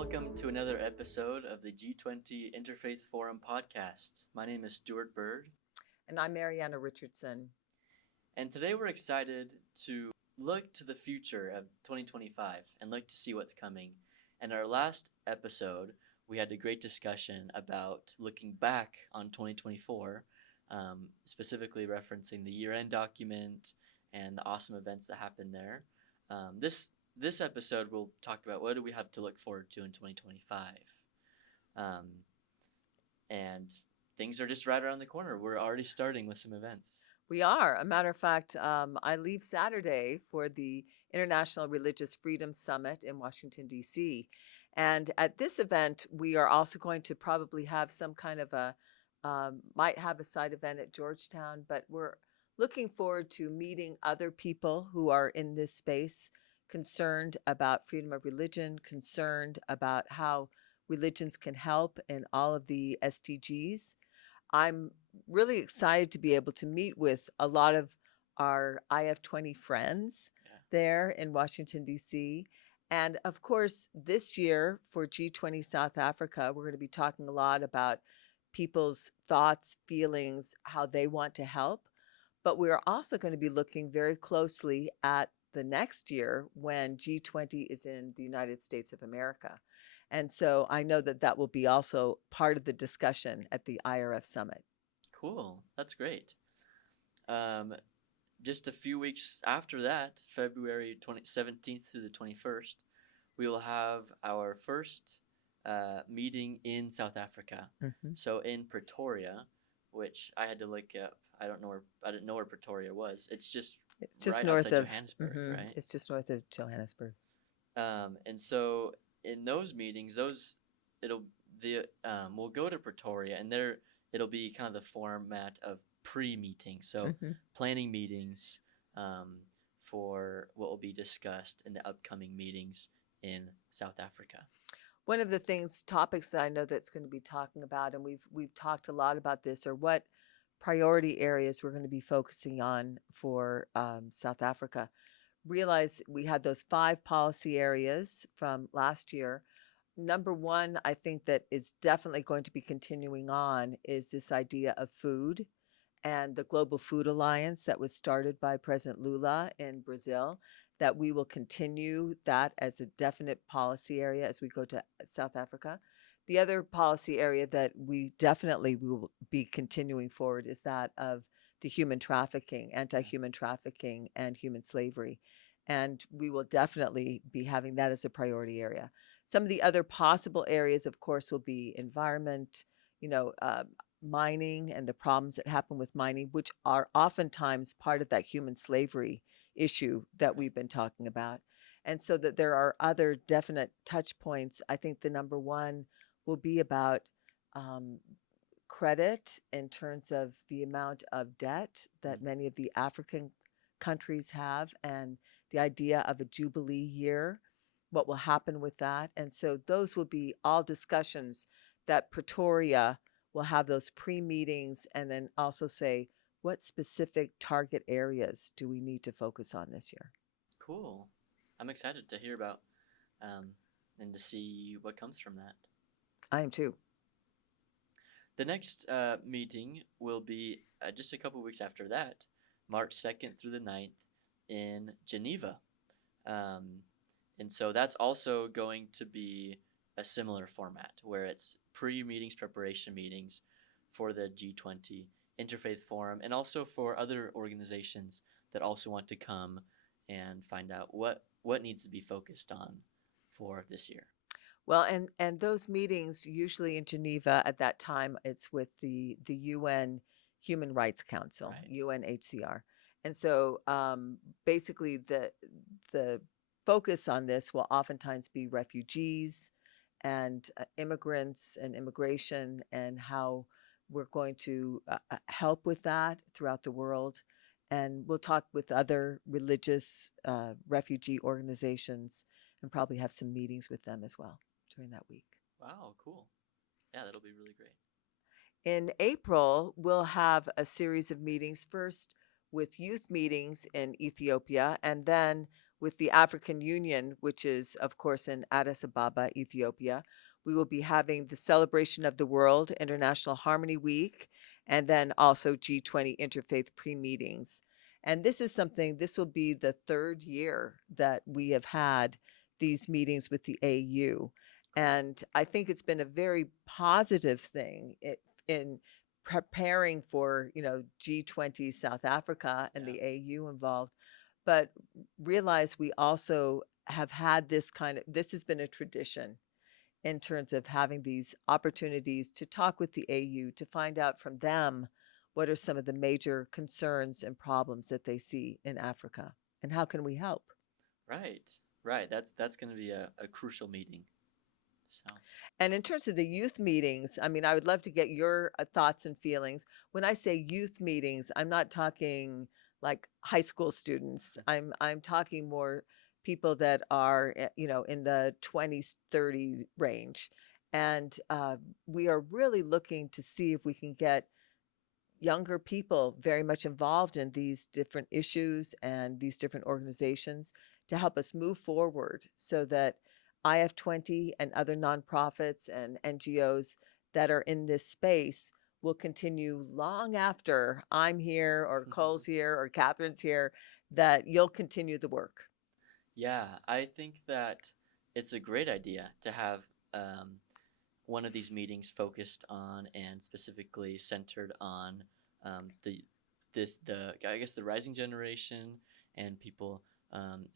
welcome to another episode of the G20 Interfaith Forum podcast. My name is Stuart Bird, And I'm Mariana Richardson. and today we're excited to look to the future of 2025 and look to see what's coming. In our last episode, we had a great discussion about looking back on 2024, specifically referencing the year-end document and the awesome events that happened there. This episode we'll talk about what do we have to look forward to in 2025, um, and things are just right around the corner. We're already starting with some events. We are. A matter of fact, I leave Saturday for the International Religious Freedom Summit in Washington, D.C. And at this event, we are also going to probably have some kind of might have a side event at Georgetown, but we're looking forward to meeting other people who are in this space, concerned about freedom of religion, concerned about how religions can help in all of the SDGs. I'm really excited to be able to meet with a lot of our IF20 friends there in Washington, D.C. And of course, this year for G20 South Africa, we're going to be talking a lot about people's thoughts, feelings, how they want to help. But we are also going to be looking very closely at the next year when G20 is in the United States of America. And so I know that that will be also part of the discussion at the IRF Summit. Cool, that's great. Um, just a few weeks after that, February 17th through the 21st, we will have our first meeting in South Africa. Mm-hmm. So in Pretoria, which I had to look up. I didn't know where Pretoria was. It's just right north outside of Johannesburg, right? It's just north of Johannesburg. And so in those meetings, we'll go to Pretoria, and there it'll be kind of the format of pre-meeting, so planning meetings for what will be discussed in the upcoming meetings in South Africa. One of the topics that I know that's going to be talking about, and we've talked a lot about this, are what priority areas we're going to be focusing on for South Africa. Realize we had those 5 policy areas from last year. Number one, I think that is definitely going to be continuing on is this idea of food and the Global Food Alliance that was started by President Lula in Brazil, that we will continue that as a definite policy area as we go to South Africa. The other policy area that we definitely will be continuing forward is that of the human trafficking, anti-human trafficking, and human slavery. And we will definitely be having that as a priority area. Some of the other possible areas, of course, will be environment, mining and the problems that happen with mining, which are oftentimes part of that human slavery issue that we've been talking about. And so that there are other definite touch points. I think the number one will be about credit in terms of the amount of debt that many of the African countries have, and the idea of a Jubilee year, what will happen with that. And so those will be all discussions that Pretoria will have those pre-meetings, and then also say, what specific target areas do we need to focus on this year? Cool. I'm excited to hear about and to see what comes from that. I am too. The next meeting will be just a couple weeks after that, March 2nd through the 9th in Geneva. And so that's also going to be a similar format where it's pre-meetings, preparation meetings for the G20 Interfaith Forum, and also for other organizations that also want to come and find out what needs to be focused on for this year. Well, and those meetings usually in Geneva at that time, it's with the UN Human Rights Council, right. UNHCR. And so basically the focus on this will oftentimes be refugees and immigrants and immigration, and how we're going to help with that throughout the world. And we'll talk with other religious refugee organizations and probably have some meetings with them as well during that week. Wow, cool. Yeah, that'll be really great. In April, we'll have a series of meetings, first with youth meetings in Ethiopia, and then with the African Union, which is, of course, in Addis Ababa, Ethiopia. We will be having the Celebration of the World International Harmony Week, and then also G20 Interfaith Pre-Meetings. And this will be the third year that we have had these meetings with the AU. And I think it's been a very positive thing in preparing for, G20 South Africa and Yeah. the AU involved. But realize we also have had this has been a tradition in terms of having these opportunities to talk with the AU, to find out from them what are some of the major concerns and problems that they see in Africa, and how can we help. Right. Right. That's going to be a crucial meeting. So, And in terms of the youth meetings, I mean, I would love to get your thoughts and feelings. When I say youth meetings, I'm not talking like high school students. I'm talking more people that are, in the 20s, 30s range. And we are really looking to see if we can get younger people very much involved in these different issues and these different organizations to help us move forward so that IF20 and other nonprofits and NGOs that are in this space will continue long after I'm here or Cole's here or Catherine's here, that you'll continue the work. yeah, I think that it's a great idea to have one of these meetings focused on and specifically centered on the I guess the rising generation and people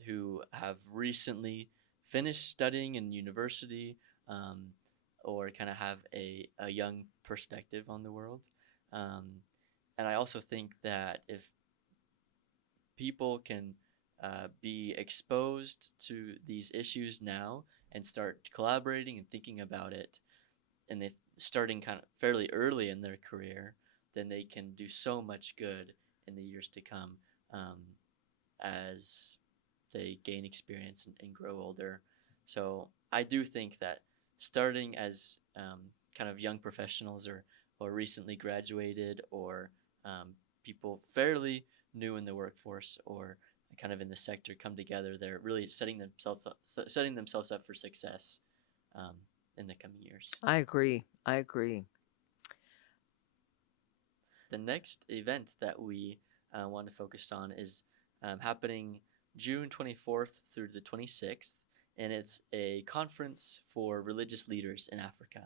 who have recently finished studying in university, or kind of have a young perspective on the world. Um, and I also think that if people can be exposed to these issues now and start collaborating and thinking about it, and they starting kind of fairly early in their career, then they can do so much good in the years to come, as they gain experience and grow older. So I do think that starting as kind of young professionals or recently graduated or people fairly new in the workforce or kind of in the sector come together, they're really setting themselves up for success um, in the coming years. I agree. I agree. The next event that we want to focus on is happening June 24th through the 26th, and it's a conference for religious leaders in Africa.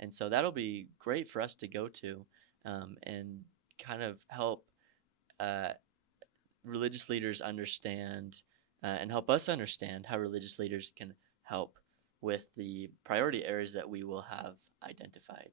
And so that'll be great for us to go to and kind of help uh, religious leaders understand and help us understand how religious leaders can help with the priority areas that we will have identified.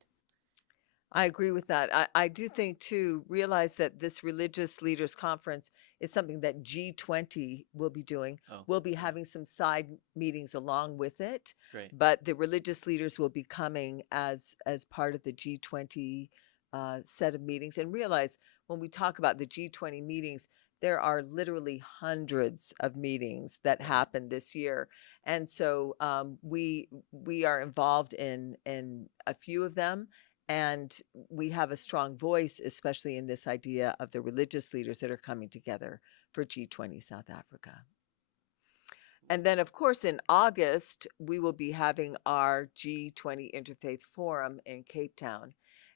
I agree with that. I do think too, realize that this religious leaders conference is something that G20 will be doing. Oh, We'll be yeah, having some side meetings along with it, great. but the religious leaders will be coming as part of the G20 set of meetings. And realize when we talk about the G20 meetings, there are literally hundreds of meetings that Right. happen this year, and so we are involved in a few of them, and we have a strong voice, especially in this idea of the religious leaders that are coming together for G20 South Africa. And then, of course, in August, we will be having our G20 Interfaith Forum in Cape Town.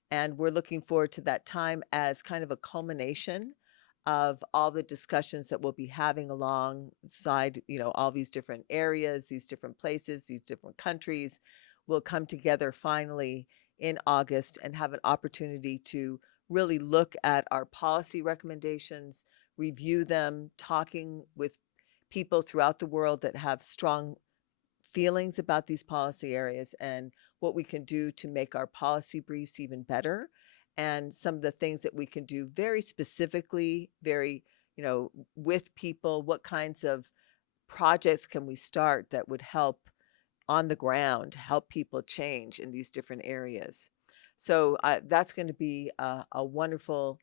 And we're looking forward to that time as kind of a culmination of all the discussions that we'll be having alongside, all these different areas, these different places, these different countries will come together finally in August and have an opportunity to really look at our policy recommendations, review them, talking with people throughout the world that have strong feelings about these policy areas and what we can do to make our policy briefs even better, and some of the things that we can do very specifically, very, with people. What kinds of projects can we start that would help on the ground, help people change in these different areas? So that's going to be a wonderful,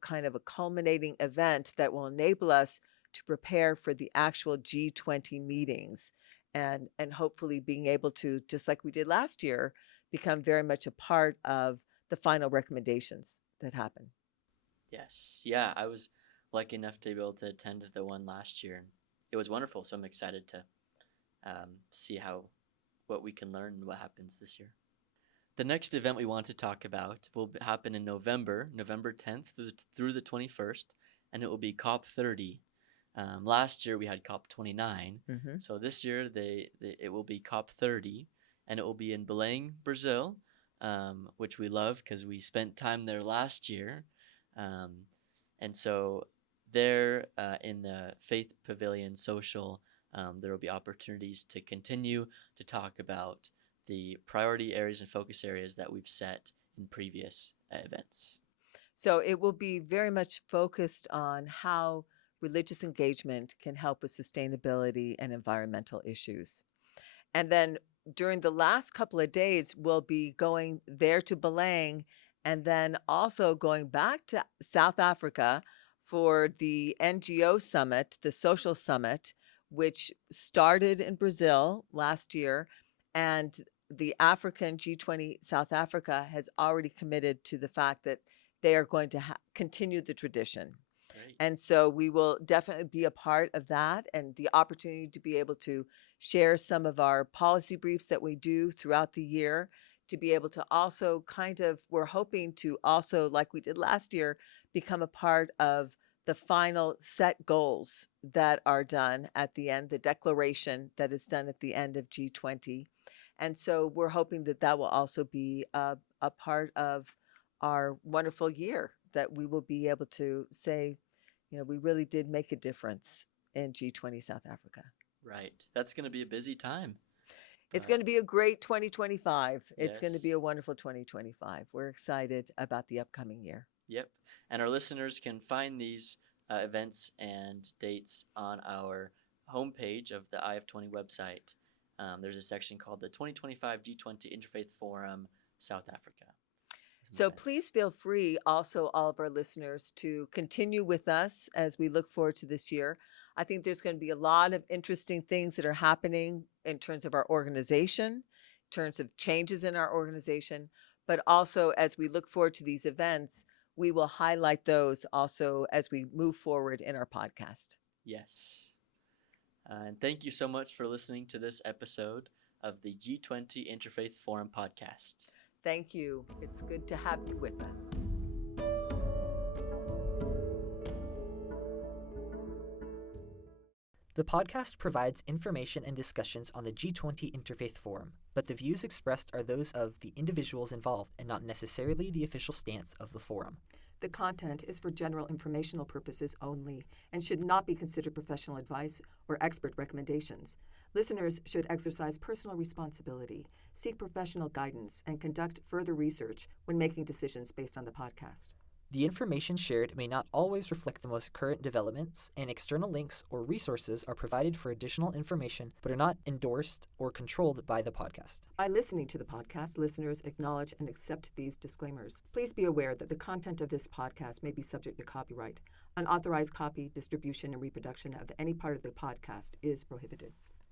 kind of a culminating event that will enable us to prepare for the actual G20 meetings, and hopefully being able to, just like we did last year, become very much a part of the final recommendations that happen. Yes. Yeah, I was lucky enough to be able to attend the one last year. it was wonderful. So I'm excited to see what we can learn and what happens this year. The next event we want to talk about will happen in November 10th through the 21st, and it will be COP30. Last year we had COP29, so this year it will be COP30, and it will be in Belém, Brazil, which we love because we spent time there last year. And so there in the Faith Pavilion Social, there will be opportunities to continue to talk about the priority areas and focus areas that we've set in previous events. So it will be very much focused on how religious engagement can help with sustainability and environmental issues. And then during the last couple of days, we'll be going there to Belém and then also going back to South Africa for the NGO Summit, the Social Summit, which started in Brazil last year. And the African G20 South Africa has already committed to the fact that they are going to continue the tradition. Great. And so we will definitely be a part of that, and the opportunity to be able to share some of our policy briefs that we do throughout the year, to be able to also we're hoping to also, like we did last year, become a part of the final set goals that are done at the end, the declaration that is done at the end of G20. And so we're hoping that will also be a part of our wonderful year, that we will be able to say, we really did make a difference in G20 South Africa. Right. That's going to be a busy time. It's going to be a great 2025. It's going to Yes. be a wonderful 2025. We're excited about the upcoming year. Yep. And our listeners can find these events and dates on our homepage of the IF20 website. There's a section called the 2025 G20 Interfaith Forum, South Africa. So please feel free, also all of our listeners, to continue with us as we look forward to this year. I think there's going to be a lot of interesting things that are happening in terms of our organization, in terms of changes in our organization, but also as we look forward to these events, we will highlight those also as we move forward in our podcast. Yes. And thank you so much for listening to this episode of the G20 Interfaith Forum podcast. Thank you. It's good to have you with us. The podcast provides information and discussions on the G20 Interfaith Forum, but the views expressed are those of the individuals involved and not necessarily the official stance of the forum. The content is for general informational purposes only and should not be considered professional advice or expert recommendations. Listeners should exercise personal responsibility, seek professional guidance, and conduct further research when making decisions based on the podcast. The information shared may not always reflect the most current developments, and external links or resources are provided for additional information but are not endorsed or controlled by the podcast. By listening to the podcast, listeners acknowledge and accept these disclaimers. Please be aware that the content of this podcast may be subject to copyright. Unauthorized copy, distribution, and reproduction of any part of the podcast is prohibited.